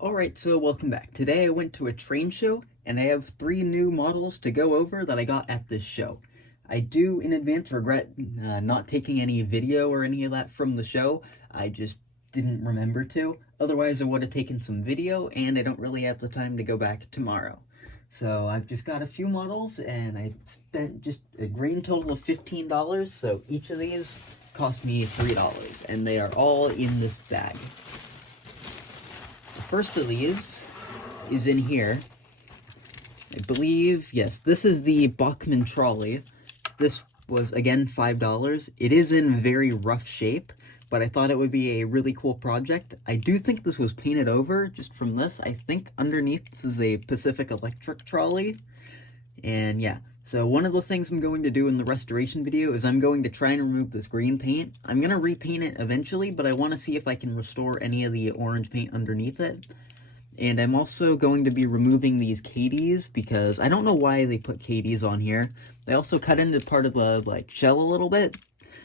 Alright, so welcome back. Today I went to a train show, and I have 3 new models to go over that I got at this show. I do, in advance, regret not taking any video or any of that from the show. I just didn't remember to. Otherwise, I would have taken some video, and I don't really have the time to go back tomorrow. So I've just got a few models, and I spent just a grand total of $15, so each of these cost me $3, and they are all in this bag. The first of these is in here. I believe, yes, this is the Bachmann trolley. This was, again, $5. It is in very rough shape, but I thought it would be a really cool project. I do think this was painted over, just from this. I think underneath this is a Pacific Electric trolley. And yeah, so one of the things I'm going to do in the restoration video is I'm going to try and remove this green paint. I'm going to repaint it eventually, but I want to see if I can restore any of the orange paint underneath it. And I'm also going to be removing these KDs because I don't know why they put KDs on here. They also cut into part of the shell a little bit,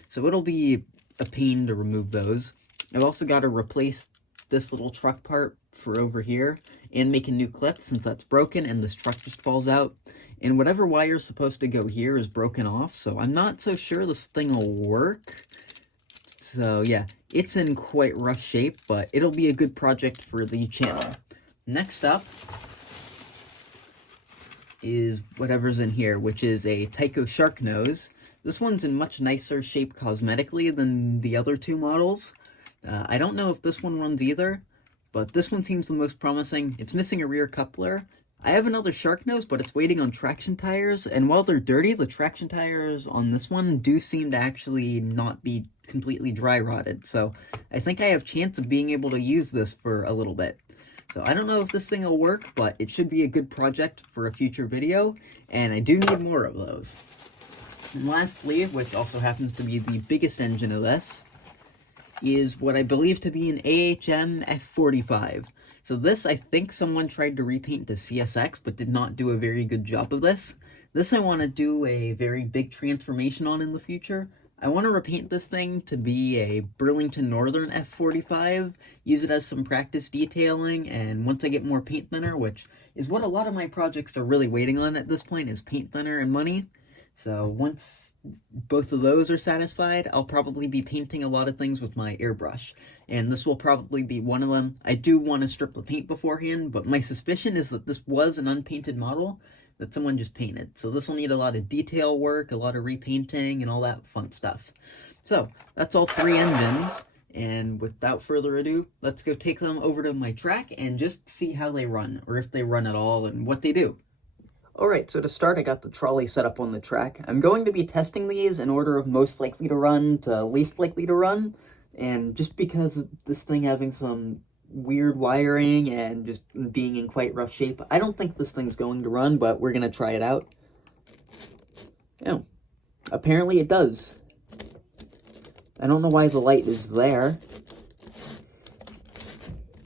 so it'll be a pain to remove those. I've also got to replace this little truck part for over here and make a new clip since that's broken and this truck just falls out. And whatever wire's supposed to go here is broken off, so I'm not so sure this thing will work. So yeah, it's in quite rough shape, but it'll be a good project for the channel. Next up is whatever's in here, which is a Tyco Shark Nose. This one's in much nicer shape cosmetically than the other two models. I don't know if this one runs either, but this one seems the most promising. It's missing a rear coupler. I have another Shark Nose, but it's waiting on traction tires, and while they're dirty, the traction tires on this one do seem to actually not be completely dry rotted, so I think I have chance of being able to use this for a little bit. So I don't know if this thing will work, but it should be a good project for a future video, and I do need more of those. And lastly, which also happens to be the biggest engine of this, is what I believe to be an AHM F45. So this, I think someone tried to repaint to CSX, but did not do a very good job of this. This I want to do a very big transformation on in the future. I want to repaint this thing to be a Burlington Northern F45, use it as some practice detailing, and once I get more paint thinner, which is what a lot of my projects are really waiting on at this point, is paint thinner and money. So once both of those are satisfied, I'll probably be painting a lot of things with my airbrush, and this will probably be one of them. I do want to strip the paint beforehand, but my suspicion is that this was an unpainted model that someone just painted. So this will need a lot of detail work, a lot of repainting, and all that fun stuff. So that's all 3 engines, and without further ado, let's go take them over to my track and just see how they run, or if they run at all, and what they do. Alright, so to start, I got the trolley set up on the track. I'm going to be testing these in order of most likely to run to least likely to run, and just because of this thing having some weird wiring and just being in quite rough shape, I don't think this thing's going to run, but we're going to try it out. Yeah, apparently it does. I don't know why the light is there.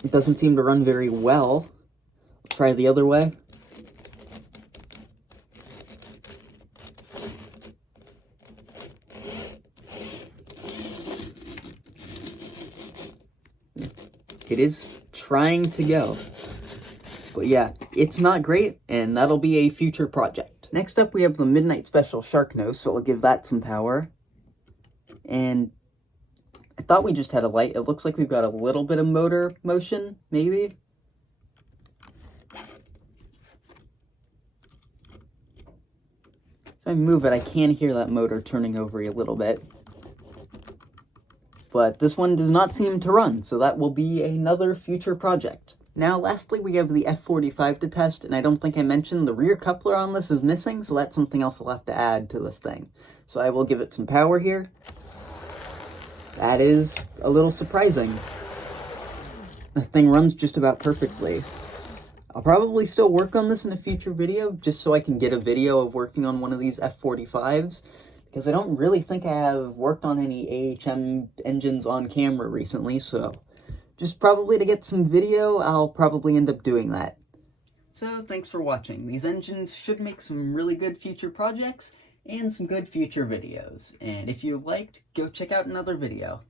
It doesn't seem to run very well. I'll try the other way. It is trying to go. But yeah, it's not great, and that'll be a future project. Next up, we have the Midnight Special Shark Nose, so I'll give that some power. And I thought we just had a light. It looks like we've got a little bit of motor motion, maybe. If I move it, I can hear that motor turning over a little bit. But this one does not seem to run, so that will be another future project. Now, lastly, we have the F45 to test, and I don't think I mentioned the rear coupler on this is missing, so that's something else I'll have to add to this thing. So I will give it some power here. That is a little surprising. The thing runs just about perfectly. I'll probably still work on this in a future video, just so I can get a video of working on one of these F45s. Because I don't really think I have worked on any AHM engines on camera recently, so just probably to get some video, I'll probably end up doing that. So thanks for watching. These engines should make some really good future projects and some good future videos. And if you liked, go check out another video.